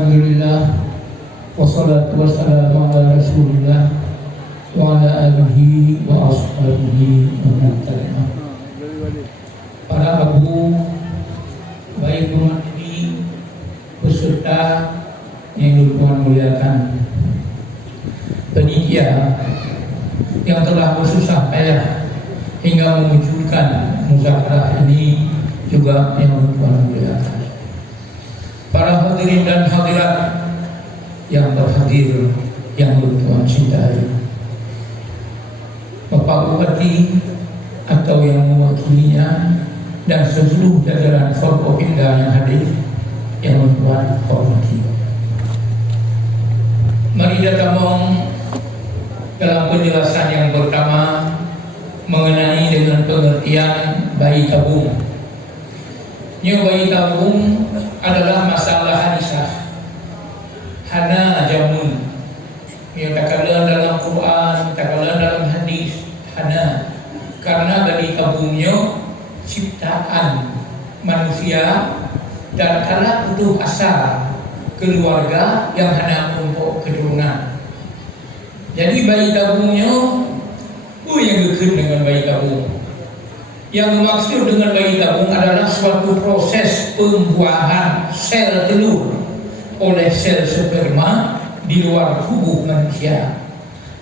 Alhamdulillah, wassalatu wassalamu ala Rasulillah wa ala alihi wa ashabihi wa man tabi'ahum. Para abu, baik rumah ini, peserta yang Tuhan muliakan, penitia yang telah bersusah payah hingga memunculkan muzakarah ini juga yang Tuhan muliakan. Para hadirin dan hadirat yang berhadir yang Tuhan cintai, Bapak Bupati atau yang mewakilinya dan seluruh jajaran Forkopimda yang hadir yang Tuhan hormati. Mari kita ngomong dalam penjelasan yang pertama mengenai dengan pengertian bayi tabung. Bayi tabung adalah masalah hadisah, hana jamun. Yang terkala dalam Quran, terkala dalam hadis, hana. Karena bayi tabungnya ciptaan manusia dan kala putus asa keluarga yang hana untuk keturunan. Jadi bayi tabungnya yang dekat dengan bayi tabung. Yang dimaksud dengan bayi tabung adalah suatu proses pembuahan sel telur oleh sel sperma di luar tubuh manusia,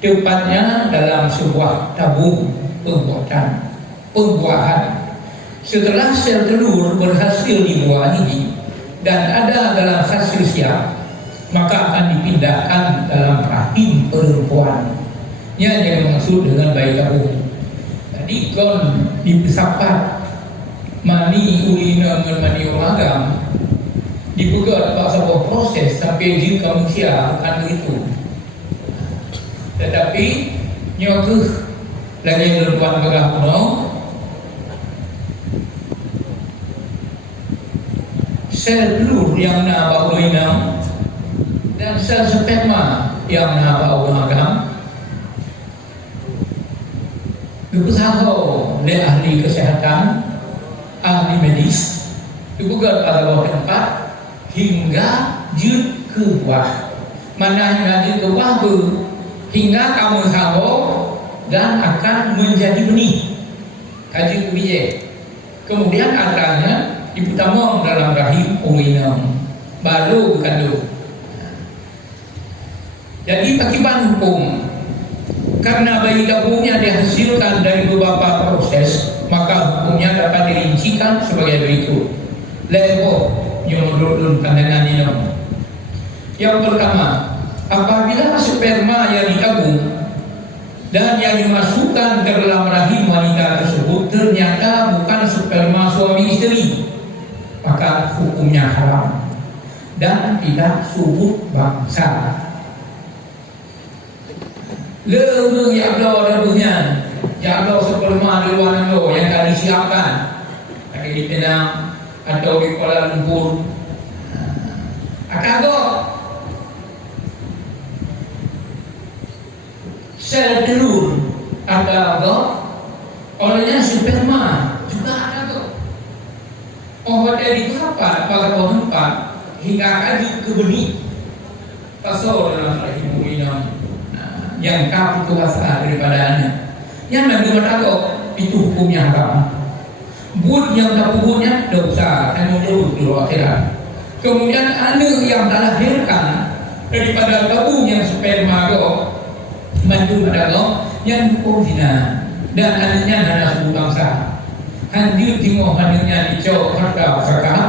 tepatnya dalam sebuah tabung pembuahan. Setelah sel telur berhasil dibuahi dan ada dalam hasil siap, maka akan dipindahkan dalam rahim perempuan. Yang dimaksud dengan bayi tabung. Jadi kon dipesapat mani urina dengan mani oragam dibuat pada sebuah proses sampai jika manusia akan begitu. Tetapi nyokuh lagi perempuan begah kuno sel telur yang nak bau minum dan sel sperma yang nak bau oragam diusahakan oleh ahli kesehatan, ahli medis, dibuat pada bawah tempat hingga jut ke bawah. Mana hingga jut ke bawah hingga kamu tahu dan akan menjadi benih. Kaji kubije. Kemudian akalnya diputamong dalam rahim urinum, baru kandung. Jadi akibat hukum, karena bayi tabungnya dihasilkan dari beberapa proses, maka hukumnya dapat dirincikan sebagai berikut. Level yang menurut pandangan ini. Yang pertama, apabila sperma yang ditabung dan yang dimasukkan ke dalam rahim wanita tersebut ternyata bukan sperma suami istri, maka hukumnya haram dan tidak subut bangsa. Lebih ya Allah lebihnya, ya Allah sperma di luar Anda yang telah disiapkan, ada di Penang atau di Kuala Lumpur. Akan sel telur ada olehnya sperma juga ada dari kapan pada tempat hingga kaji ke benih pasal dalam rahim minum yang kau kuasa daripadanya. Yang nanti berlaku itu hukumnya haram. Bud yang tak punya dosa dan menurut akhirat. Kemudian anak yang dilahirkan daripada tabung yang sperma mandu pada yang hukum zina dan anaknya adalah suku bangsa. Handir tengok anaknya dicok harta zakat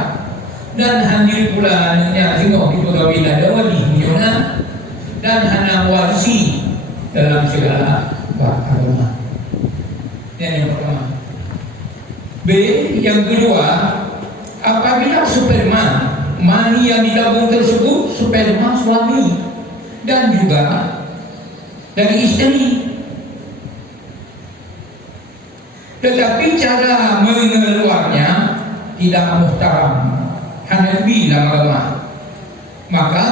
dan handir pula anaknya tengok di pegawai dawali miona dan hana warisi dalam segala agama. Yang pertama. B. Yang kedua, apabila sperma mani yang ditabung tersebut sperma suami dan juga dari istri, tetapi cara mengeluarnya tidak muhtaram, Hanafi dalam agama, maka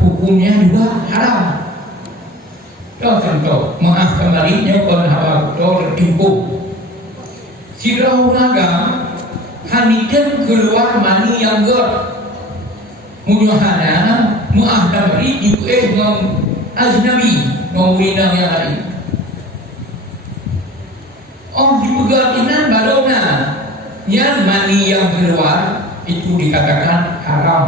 hukumnya juga haram. Contoh, maaf kembalinya kon hawa tertipu. Jika agama hanikan keluar mani yang ger, munyahana maaf namari ibu ngom ajnabi ngom winang yang lain. Oh dipegang inan balona yang mani yang keluar itu dikatakan haram.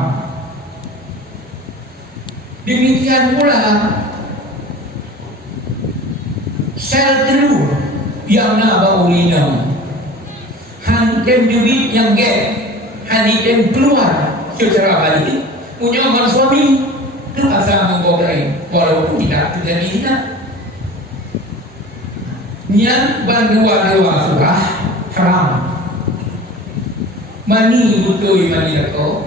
Demikian pula sel telur yang nak bau linang, hantam duit yang hantam keluar secara balik punya orang suami itu asal menggodain walaupun tidak terjadi zina. Niat berdua-dua surah haram. Mani betul mani aku.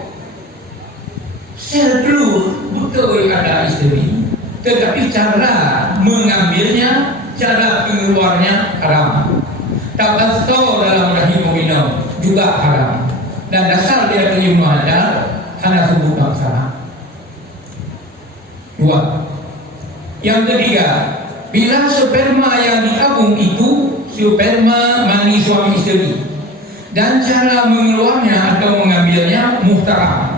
Sel telur betul ada istri. Tetapi cara mengambilnya, cara mengeluarnya haram. Tabasso dalam rahim minum juga haram. Dan dasar dia ilmu ada karena sebut bangsa. Dua. Yang ketiga, bila sperma yang ditabung itu sperma mani suami istri dan cara mengeluarnya atau mengambilnya muhtaram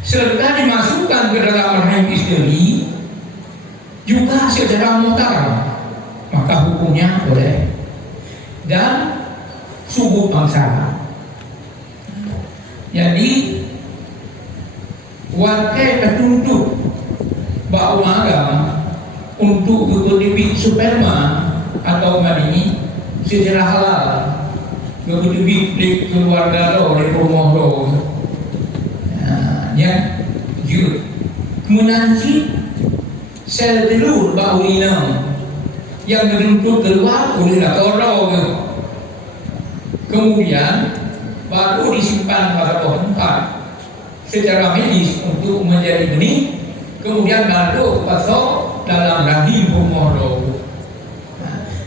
serta dimasukkan ke dalam rahim istri juga secara muhtaram, maka hukumnya boleh dan subut bangsa. Jadi wakai tertuntut bahawa agama untuk berdebit sperma atau mani secara halal, berdebit di keluarga lo, di rumah lo, ya, jujur. Menanti sel telur bau inang yang berbentuk keluar oleh orang, kemudian baru disimpan pada tempat secara medis untuk menjadi benih, kemudian baru pasok dalam rahim pemorok.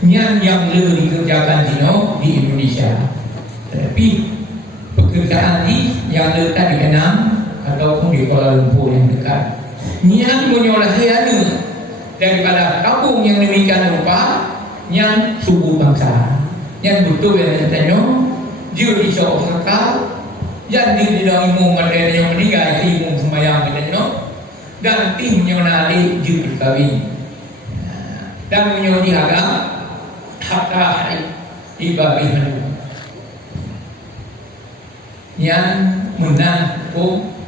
Yang lebih dikerjakan di Indonesia, tapi pekerjaan ini yang letak di Penang ataupun di Kuala Lumpur yang dekat. Yang menyolahkan daripada kampung yang demikian rupa, yang suku bangsa, yang betul yang tanya, dia disokong yang di dalam ilmu materi yang meninggal ilmu sembahyang kita dan tim menyonali jilid kawin dan menyonali agama hatta ibadah madu yang menang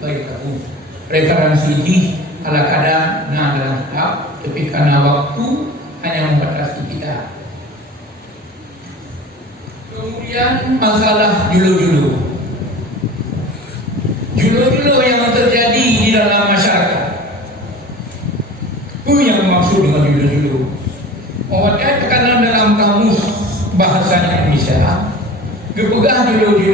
baik aku referensi ini ala kadang dalam kitab, tapi karena waktu hanya membatasi kita. Kemudian masalah julu-julu yang terjadi di dalam masyarakat. Itu yang maksud dengan julu-julu. Tekanan dalam kamus bahasa Indonesia, kepegang julu-julu